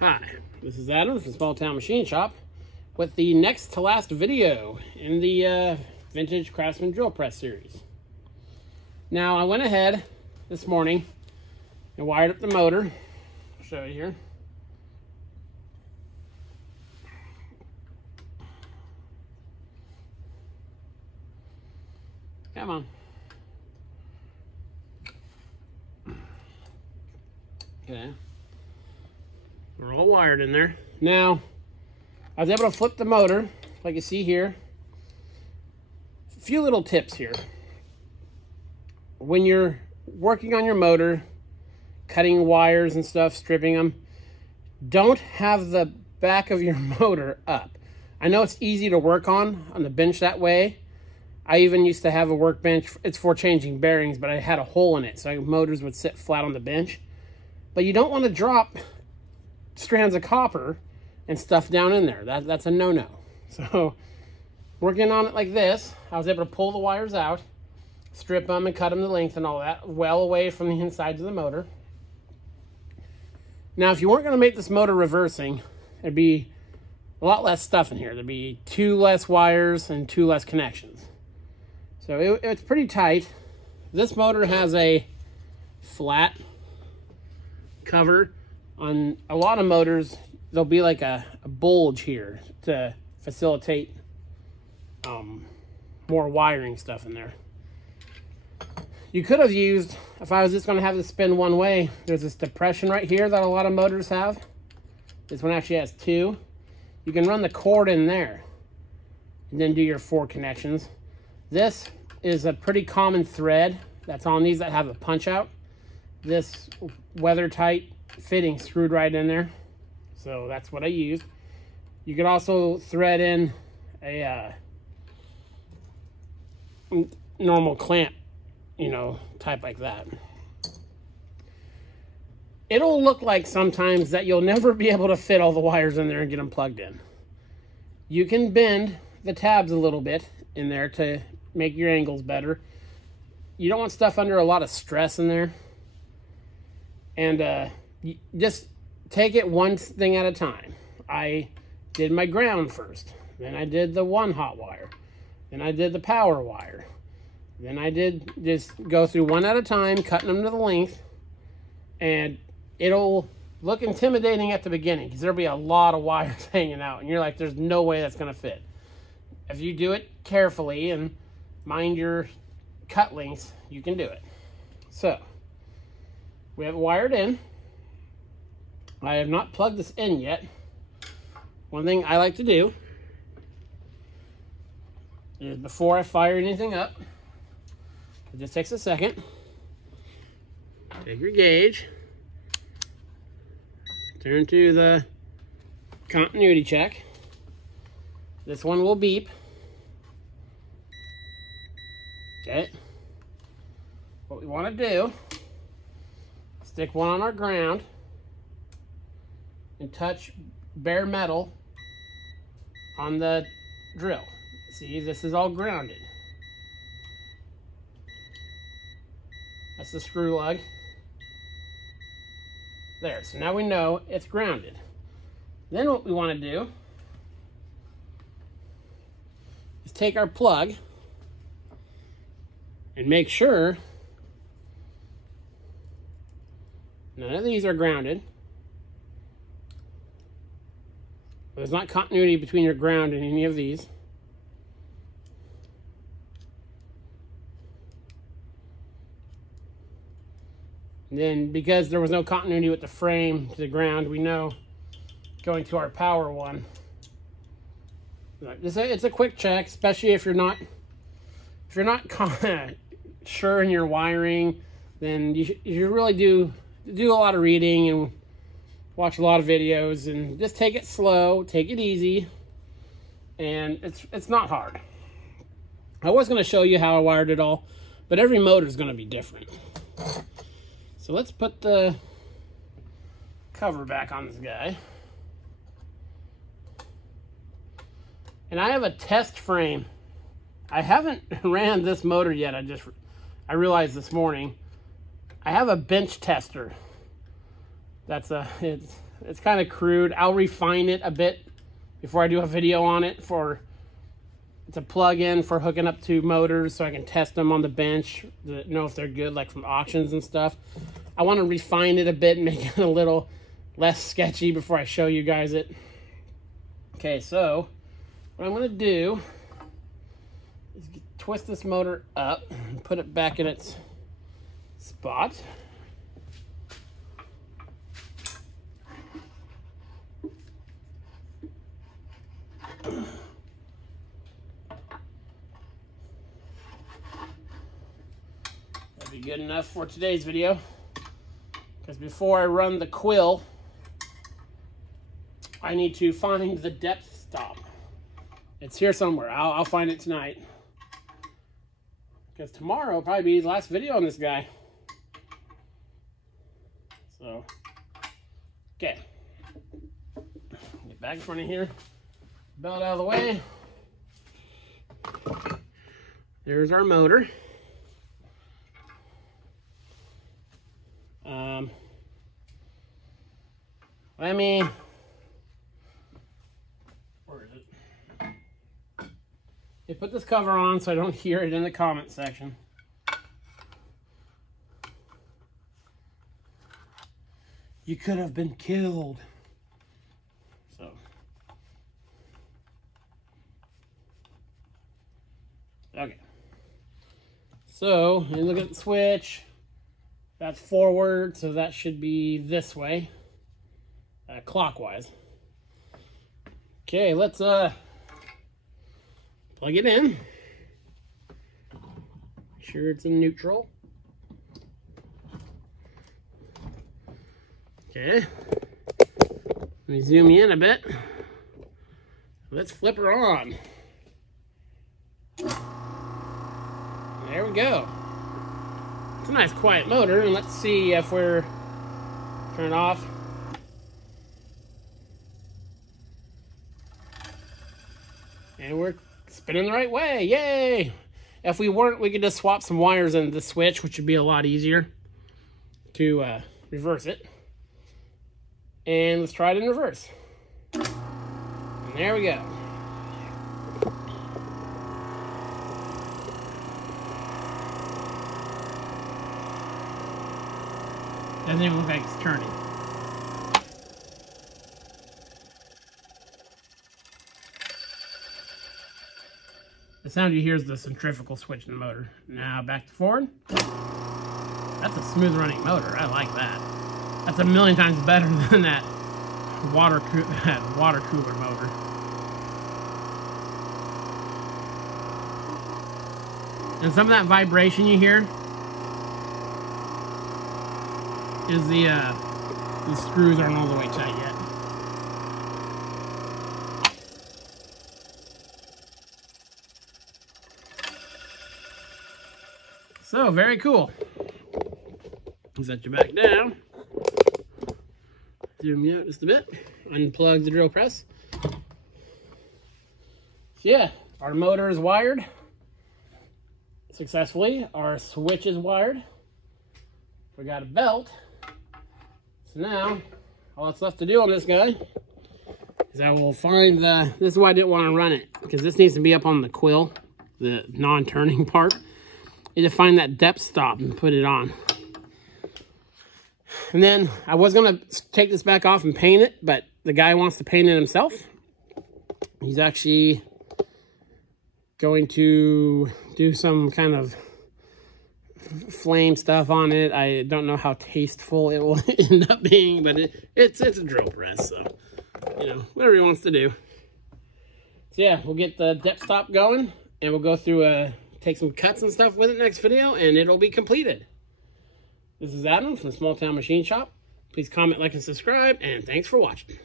Hi, this is Adam from Small Town Machine Shop with the next to last video in the Vintage Craftsman Drill Press series. Now, I went ahead this morning and wired up the motor. I'll show you here. Come on. Okay. We're all wired in there. Now, I was able to flip the motor, like you see here. A few little tips here. When you're working on your motor, cutting wires and stuff, stripping them, don't have the back of your motor up. I know it's easy to work on the bench that way. I even used to have a workbench. It's for changing bearings, but I had a hole in it, so motors would sit flat on the bench. But you don't want to drop strands of copper and stuff down in there. That's a no-no. So working on it like this, I was able to pull the wires out, strip them and cut them to length and all that, well away from the insides of the motor. Now, if you weren't going to make this motor reversing, there'd be a lot less stuff in here. There'd be 2 less wires and 2 less connections. So it's pretty tight. This motor has a flat cover. On a lot of motors, there'll be like a bulge here to facilitate more wiring stuff in there. You could have used, if I was just going to have this spin one way, there's this depression right here that a lot of motors have. This one actually has 2. You can run the cord in there and then do your 4 connections. This is a pretty common thread that's on these that have a punch out. This weather tight fitting screwed right in there, so that's what I used. You could also thread in a normal clamp, you know, type like that. It'll look like sometimes that you'll never be able to fit all the wires in there and get them plugged in. You can bend the tabs a little bit in there to make your angles better. You don't want stuff under a lot of stress in there. And just take it one thing at a time. I did my ground first. Then I did the 1 hot wire. Then I did the power wire. Then I did just go through one at a time, cutting them to the length. And it'll look intimidating at the beginning because there'll be a lot of wires hanging out. And you're like, there's no way that's going to fit. If you do it carefully and mind your cut lengths, you can do it. So, we have it wired in. I have not plugged this in yet. One thing I like to do is before I fire anything up, it just takes a second. Take your gauge, turn to the continuity check. This one will beep. Okay. What we want to do, stick one on our ground and touch bare metal on the drill. See, this is all grounded. That's the screw lug. There, so now we know it's grounded. Then what we want to do is take our plug and make sure none of these are grounded. There's not continuity between your ground and any of these. And then because there was no continuity with the frame to the ground, we know going to our power one. It's a quick check, especially if you're not sure in your wiring, then you should really do a lot of reading and watch a lot of videos and just take it slow, take it easy, and it's not hard. I was going to show you how I wired it all, but every motor is going to be different. So let's put the cover back on this guy. And I have a test frame. I haven't ran this motor yet. I realized this morning I have a bench tester. That's It's kind of crude. I'll refine it a bit before I do a video on it. It's a plug-in for hooking up to motors so I can test them on the bench to know if they're good, like from auctions and stuff. I want to refine it a bit and make it a little less sketchy before I show you guys it. Okay, so what I'm going to do is twist this motor up and put it back in its spot. That'll be good enough for today's video, because before I run the quill, I need to find the depth stop. It's here somewhere. I'll find it tonight, because tomorrow will probably be the last video on this guy. So, okay. Get back in front of here. Belt out of the way. There's our motor. Where is it? They put this cover on so I don't hear it in the comment section. You could have been killed. So. Okay. So, you look at the switch. That's forward, so that should be this way, clockwise. Okay, let's plug it in. Make sure it's in neutral. Okay. Let me zoom you in a bit. Let's flip her on. There we go. It's a nice quiet motor, and let's see if we're turn it off. And we're spinning the right way, yay! If we weren't, we could just swap some wires in the switch, which would be a lot easier to reverse it. And let's try it in reverse. And there we go. Doesn't even look like it's turning. The sound you hear is the centrifugal switch in the motor. Now back to forward. That's a smooth running motor. I like that. That's a million times better than that water cooler motor. And some of that vibration you hear is the screws aren't all the way tight yet. So, very cool. Set you back down. Zoom you out just a bit. Unplug the drill press. So yeah, our motor is wired successfully. Our switch is wired. We got a belt. So now, all that's left to do on this guy is I will find the, this is why I didn't want to run it, because this needs to be up on the quill, the non-turning part. You need to find that depth stop and put it on. And then I was going to take this back off and paint it, but the guy wants to paint it himself. He's actually going to do some kind of flame stuff on it. I don't know how tasteful it will end up being, but it's a drill press, so, you know, whatever he wants to do. So yeah, we'll get the depth stop going, and we'll go through take some cuts and stuff with it next video, and it'll be completed. This is Adam from Small Town Machine Shop. Please comment, like, and subscribe, and thanks for watching.